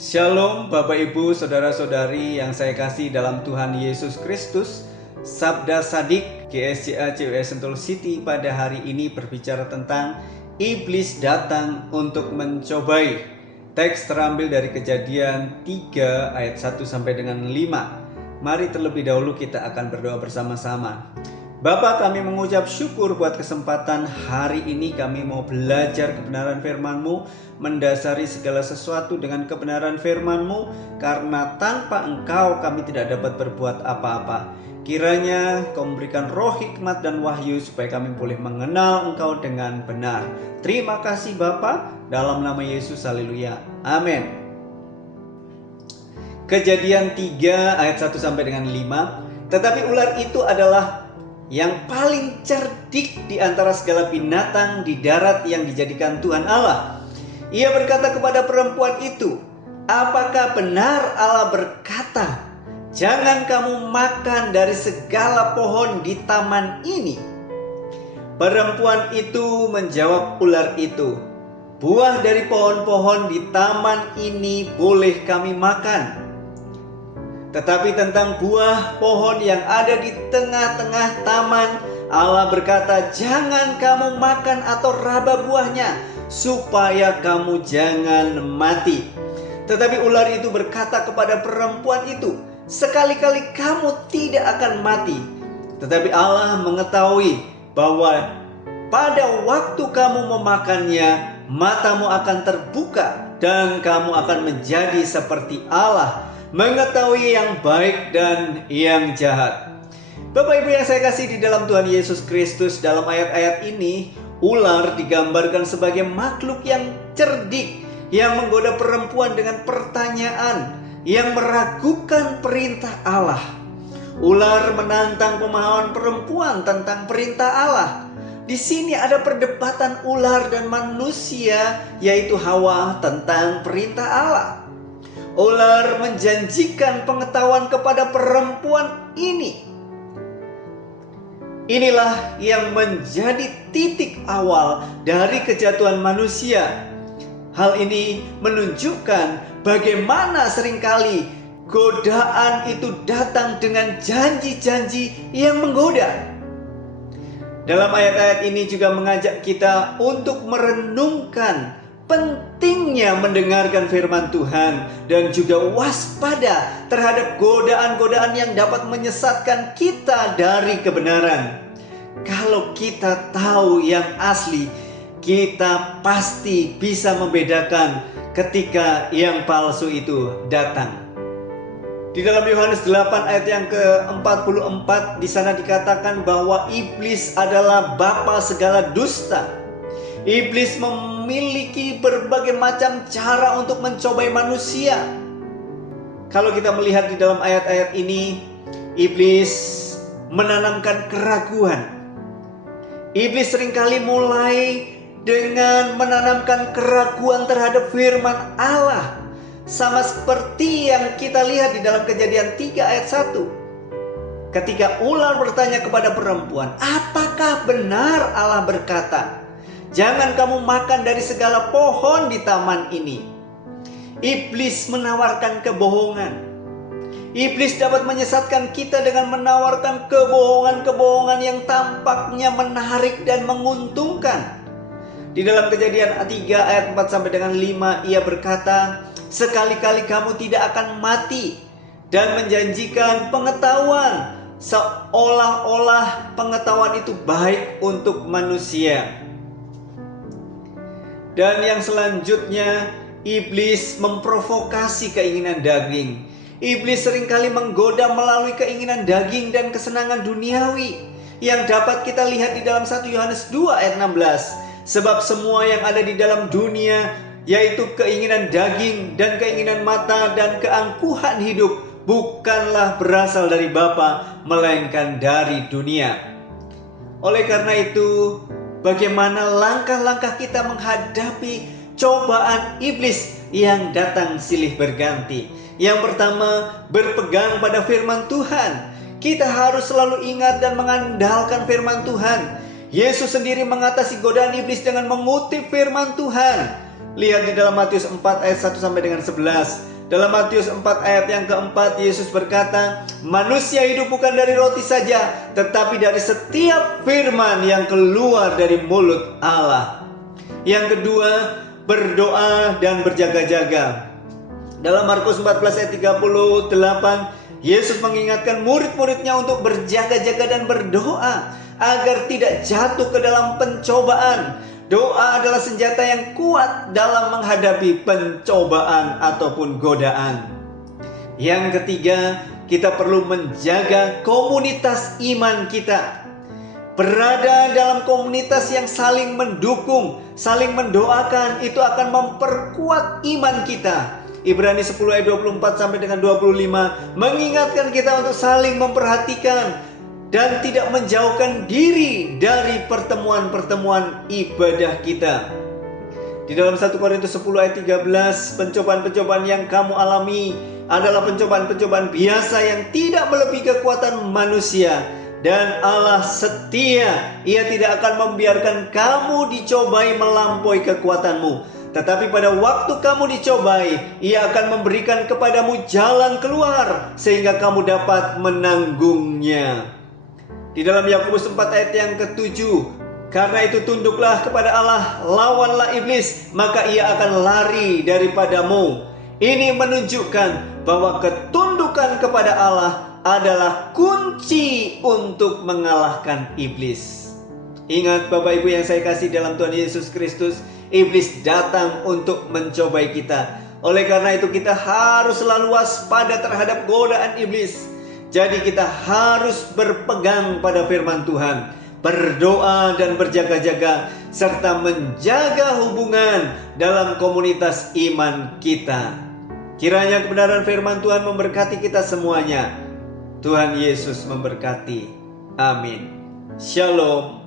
Shalom Bapak Ibu Saudara-saudari yang saya kasih dalam Tuhan Yesus Kristus. Sabda Sadik GSCA CWS Sentul City pada hari ini berbicara tentang iblis datang untuk mencobai. Teks terambil dari Kejadian 3 ayat 1 sampai dengan 5. Mari terlebih dahulu kita akan berdoa bersama-sama. Bapa, kami mengucap syukur buat kesempatan hari ini. Kami mau belajar kebenaran firman-Mu, mendasari segala sesuatu dengan kebenaran firman-Mu, karena tanpa Engkau kami tidak dapat berbuat apa-apa. Kiranya Kau memberikan roh hikmat dan wahyu supaya kami boleh mengenal Engkau dengan benar. Terima kasih Bapa, dalam nama Yesus, haleluya, amin. Kejadian 3 ayat 1 sampai dengan 5. Tetapi ular itu adalah yang paling cerdik di antara segala binatang di darat yang dijadikan Tuhan Allah. Ia berkata kepada perempuan itu, "Apakah benar Allah berkata, 'Jangan kamu makan dari segala pohon di taman ini'?" Perempuan itu menjawab ular itu, "Buah dari pohon-pohon di taman ini boleh kami makan. Tetapi tentang buah pohon yang ada di tengah-tengah taman, Allah berkata, 'Jangan kamu makan atau raba buahnya, supaya kamu jangan mati.' Tetapi ular itu berkata kepada perempuan itu, 'Sekali-kali kamu tidak akan mati. Tetapi Allah mengetahui bahwa pada waktu kamu memakannya, matamu akan terbuka dan kamu akan menjadi seperti Allah, mengetahui yang baik dan yang jahat.'" Bapak Ibu yang saya kasih di dalam Tuhan Yesus Kristus, dalam ayat-ayat ini ular digambarkan sebagai makhluk yang cerdik, yang menggoda perempuan dengan pertanyaan, yang meragukan perintah Allah. Ular menantang pemahaman perempuan tentang perintah Allah. Di sini ada perdebatan ular dan manusia, yaitu Hawa, tentang perintah Allah. Ular menjanjikan pengetahuan kepada perempuan ini. Inilah yang menjadi titik awal dari kejatuhan manusia. Hal ini menunjukkan bagaimana seringkali godaan itu datang dengan janji-janji yang menggoda. Dalam ayat-ayat ini juga mengajak kita untuk merenungkan pentingnya mendengarkan firman Tuhan dan juga waspada terhadap godaan-godaan yang dapat menyesatkan kita dari kebenaran. Kalau kita tahu yang asli, kita pasti bisa membedakan ketika yang palsu itu datang. Di dalam Yohanes 8 ayat yang ke-44, di sana dikatakan bahwa iblis adalah bapa segala dusta. Iblis memiliki berbagai macam cara untuk mencobai manusia. Kalau kita melihat di dalam ayat-ayat ini, iblis menanamkan keraguan. Iblis seringkali mulai dengan menanamkan keraguan terhadap firman Allah, sama seperti yang kita lihat di dalam Kejadian 3 ayat 1. Ketika ular bertanya kepada perempuan, "Apakah benar Allah berkata, 'Jangan kamu makan dari segala pohon di taman ini'?" Iblis menawarkan kebohongan. Iblis dapat menyesatkan kita dengan menawarkan kebohongan-kebohongan yang tampaknya menarik dan menguntungkan. Di dalam Kejadian 3 ayat 4 sampai dengan 5, ia berkata, "Sekali-kali kamu tidak akan mati," dan menjanjikan pengetahuan, seolah-olah pengetahuan itu baik untuk manusia. Dan yang selanjutnya, iblis memprovokasi keinginan daging. Iblis seringkali menggoda melalui keinginan daging dan kesenangan duniawi, yang dapat kita lihat di dalam 1 Yohanes 2 ayat 16. "Sebab semua yang ada di dalam dunia, yaitu keinginan daging dan keinginan mata dan keangkuhan hidup, bukanlah berasal dari Bapa, melainkan dari dunia." Oleh karena itu, bagaimana langkah-langkah kita menghadapi cobaan iblis yang datang silih berganti? Yang pertama, berpegang pada firman Tuhan. Kita harus selalu ingat dan mengandalkan firman Tuhan. Yesus sendiri mengatasi godaan iblis dengan mengutip firman Tuhan. Lihat di dalam Matius 4 ayat 1 sampai dengan 11. Dalam Matius 4 ayat yang keempat, Yesus berkata, manusia hidup bukan dari roti saja, tetapi dari setiap firman yang keluar dari mulut Allah. Yang kedua, berdoa dan berjaga-jaga. Dalam Markus 14 ayat 38, Yesus mengingatkan murid-muridnya untuk berjaga-jaga dan berdoa agar tidak jatuh ke dalam pencobaan. Doa adalah senjata yang kuat dalam menghadapi pencobaan ataupun godaan. Yang ketiga, kita perlu menjaga komunitas iman kita. Berada dalam komunitas yang saling mendukung, saling mendoakan, itu akan memperkuat iman kita. Ibrani 10 ayat 24 sampai dengan 25 mengingatkan kita untuk saling memperhatikan dan tidak menjauhkan diri dari pertemuan-pertemuan ibadah kita. Di dalam 1 Korintus 10 ayat 13, pencobaan-pencobaan yang kamu alami adalah pencobaan-pencobaan biasa yang tidak melebihi kekuatan manusia. Dan Allah setia, Ia tidak akan membiarkan kamu dicobai melampaui kekuatanmu. Tetapi pada waktu kamu dicobai, Ia akan memberikan kepadamu jalan keluar sehingga kamu dapat menanggungnya. Di dalam Yakobus 4 ayat yang ke-7, karena itu tunduklah kepada Allah, lawanlah iblis, maka ia akan lari daripadamu. Ini menunjukkan bahwa ketundukan kepada Allah adalah kunci untuk mengalahkan iblis. Ingat Bapak Ibu yang saya kasih dalam Tuhan Yesus Kristus, iblis datang untuk mencobai kita. Oleh karena itu kita harus selalu waspada terhadap godaan iblis. Jadi kita harus berpegang pada firman Tuhan, berdoa dan berjaga-jaga, serta menjaga hubungan dalam komunitas iman kita. Kiranya kebenaran firman Tuhan memberkati kita semuanya. Tuhan Yesus memberkati. Amin. Shalom.